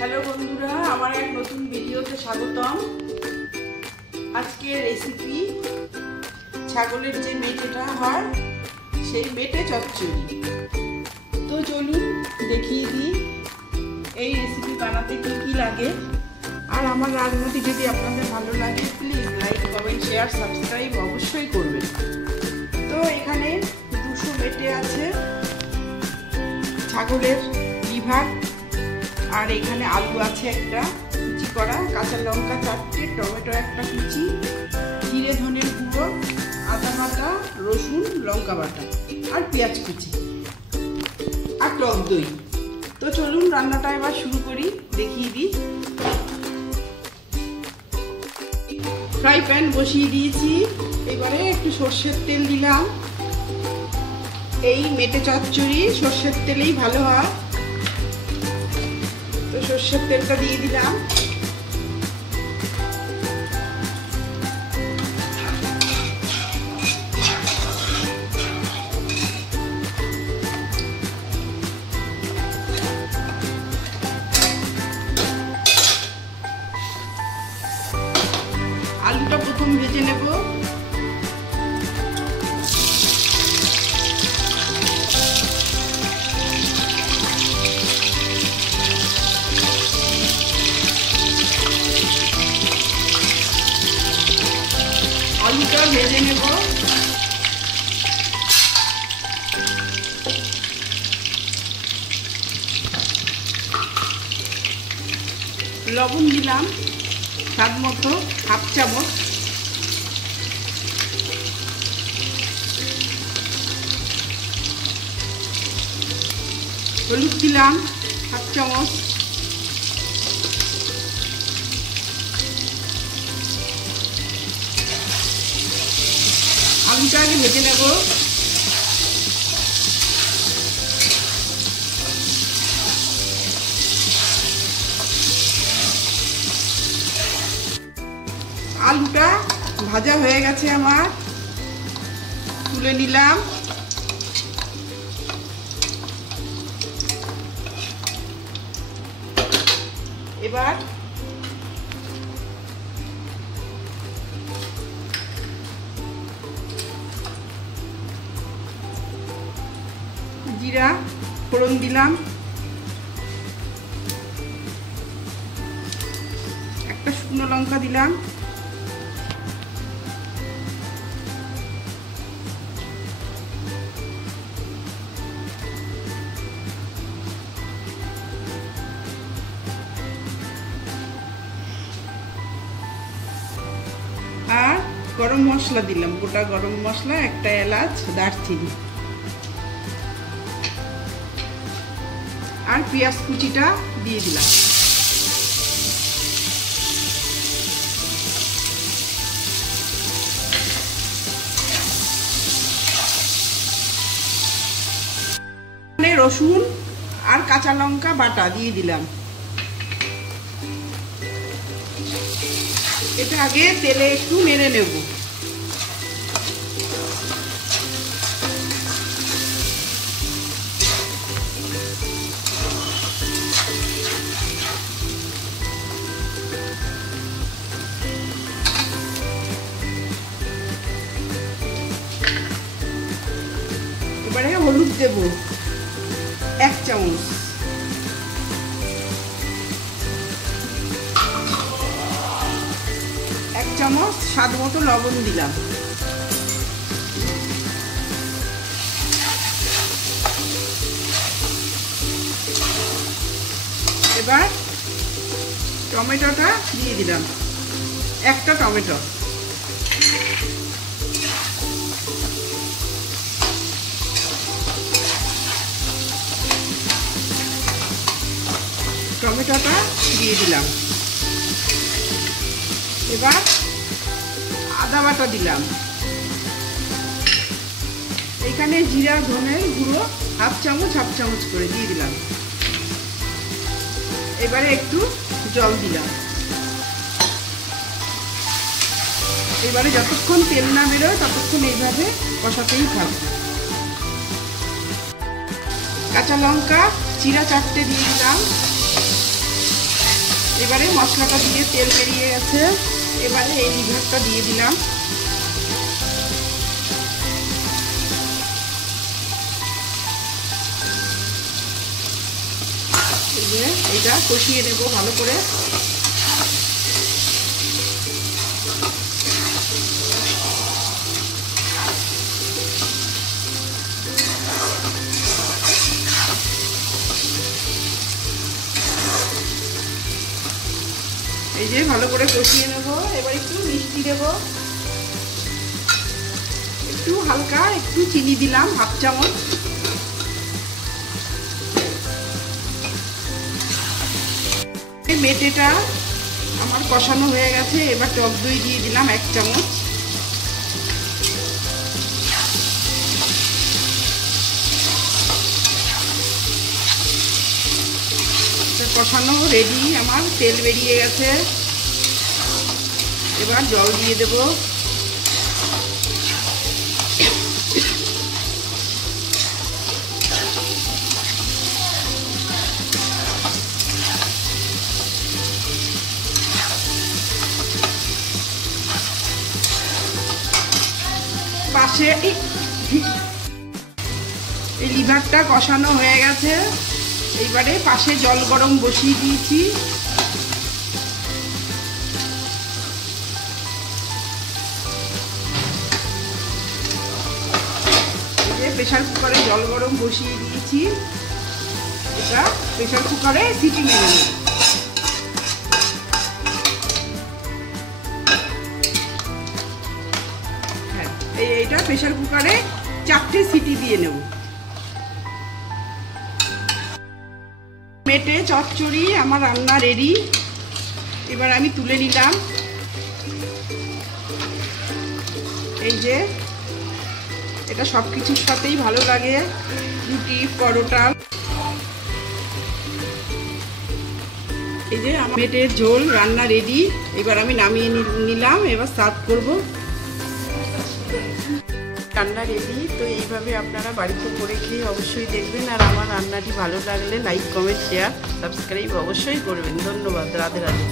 Hello বন্ধুরা, আমার এক নতুন ভিডিওতে স্বাগতম। আজকে রেসিপি ছাগলের যে মেটেটা হয় সেই মেটে চচ্চড়ি। তো চলুন দেখিয়ে দিই এই রেসিপি বানাতে কি কি লাগে। আর আমার রান্নাটি যদি আপনাদের ভালো লাগে please like, comment, share, subscribe অবশ্যই করবেন। তো এখানে 200 মেটে আছে ছাগলের লিভার, আর এখানে আলু আছে একটা কুচি করা, কাঁচা লঙ্কা 4টে, টমেটো একটা কুচি, জিরে ধনের গুঁড়ো, আদা বাটা, রসুন, লঙ্কা বাটা আর পেঁয়াজ কুচি আর টক দই। তো চলুন রান্নাটা এবার শুরু করি, দেখিয়ে দিই। ফ্রাই প্যান বসিয়ে দিয়েছি, এবারে একটু সর্ষের তেল দিলাম। এই মেটে চচ্চড়ি সর্ষের তেলেই ভালো হয়, তো সর্ষের তেলটা দিয়ে দিলাম। আলুটা প্রথম ভেজে নেব। আলুটা ভেজে নেব। লবণ দিলাম স্বাদ মতো, হাফ চামচ। হলুদ দিলাম হাফ চামচ। আলুটা আগে ভেজে নেব। আলুটা ভাজা হয়ে গেছে আমার, তুলে নিলাম। এবার জিরা ফোড়ন দিলাম, একটা শুকনো লঙ্কা দিলাম, আর গরম মশলা দিলাম, গোটা গরম মশলা, একটা এলাচ, দারচিনি, আর পেঁয়াজ কুচিটা দিয়ে দিলাম। রসুন আর কাঁচা লঙ্কা বাটা দিয়ে দিলাম। এটা আগে তেলে একটু নেড়ে নেব। এবারে হলুদ দেব 1 চামচ। চামচ স্বাদ মতো লবণ দিলাম। এবার টমেটোটা দিয়ে দিলাম, একটা টমেটো। টমেটোটা দিয়ে দিলাম। এবার আদা বাটা দিলাম। এখানে জিরা ধনের গুঁড়ো হাফ চামচ করে দিয়ে দিলাম। এবারে একটু জল দিলাম। এবারে যতক্ষণ তেল না বেরোয় ততক্ষণ এইভাবে কষাতেই থাকবে। কাঁচা লঙ্কা চিরা 4টে দিয়ে দিলাম। এবারে মশলাটা দিয়ে তেল বেরিয়ে গেছে, এবারে এই লিভারটা দিয়ে দিলাম। এইটা কষিয়ে নেব ভালো করে। এই যে ভালো করে কষিয়ে নেব। এবার একটু মিষ্টি দেব, একটু হালকা একটু চিনি দিলাম, হাফ চামচ। মেটেটা আমার কষানো হয়ে গেছে, এবার টক দই দিয়ে দিলাম 1 চামচ। কষানো রেডি, আমার তেল বেরিয়ে গেছে। এবার জল দিয়ে দেব। পাশে এই লিভারটা কষানো হয়ে গেছে, এইবারে পাশে জল গরম বসিয়ে দিয়েছি। প্রেসার কুকারে জল গরম বসিয়ে দিয়েছি, এটা প্রেসার কুকারে সিটি মেরে নেব। হ্যাঁ, এইটা প্রেসার কুকারে 4টে সিটি দিয়ে নেব। মেটে চচ্চড়ি আমার রান্না রেডি, এবার আমি তুলে নিলাম। এই যে এটা সব কিছুর সাথেই ভালো লাগে, রুটি পরোটা। এই যে আমার মেটের ঝোল রান্না রেডি, এবার আমি নামিয়ে নিলাম, এবার সার্ভ করব। রান্না রেডি, তো এইভাবে আপনারা বাড়িতে করে খেয়ে অবশ্যই দেখবেন। আর আমার রান্নাটি ভালো লাগলে লাইক, কমেন্ট, শেয়ার, সাবস্ক্রাইব অবশ্যই করবেন। ধন্যবাদ। রাধে রাধে।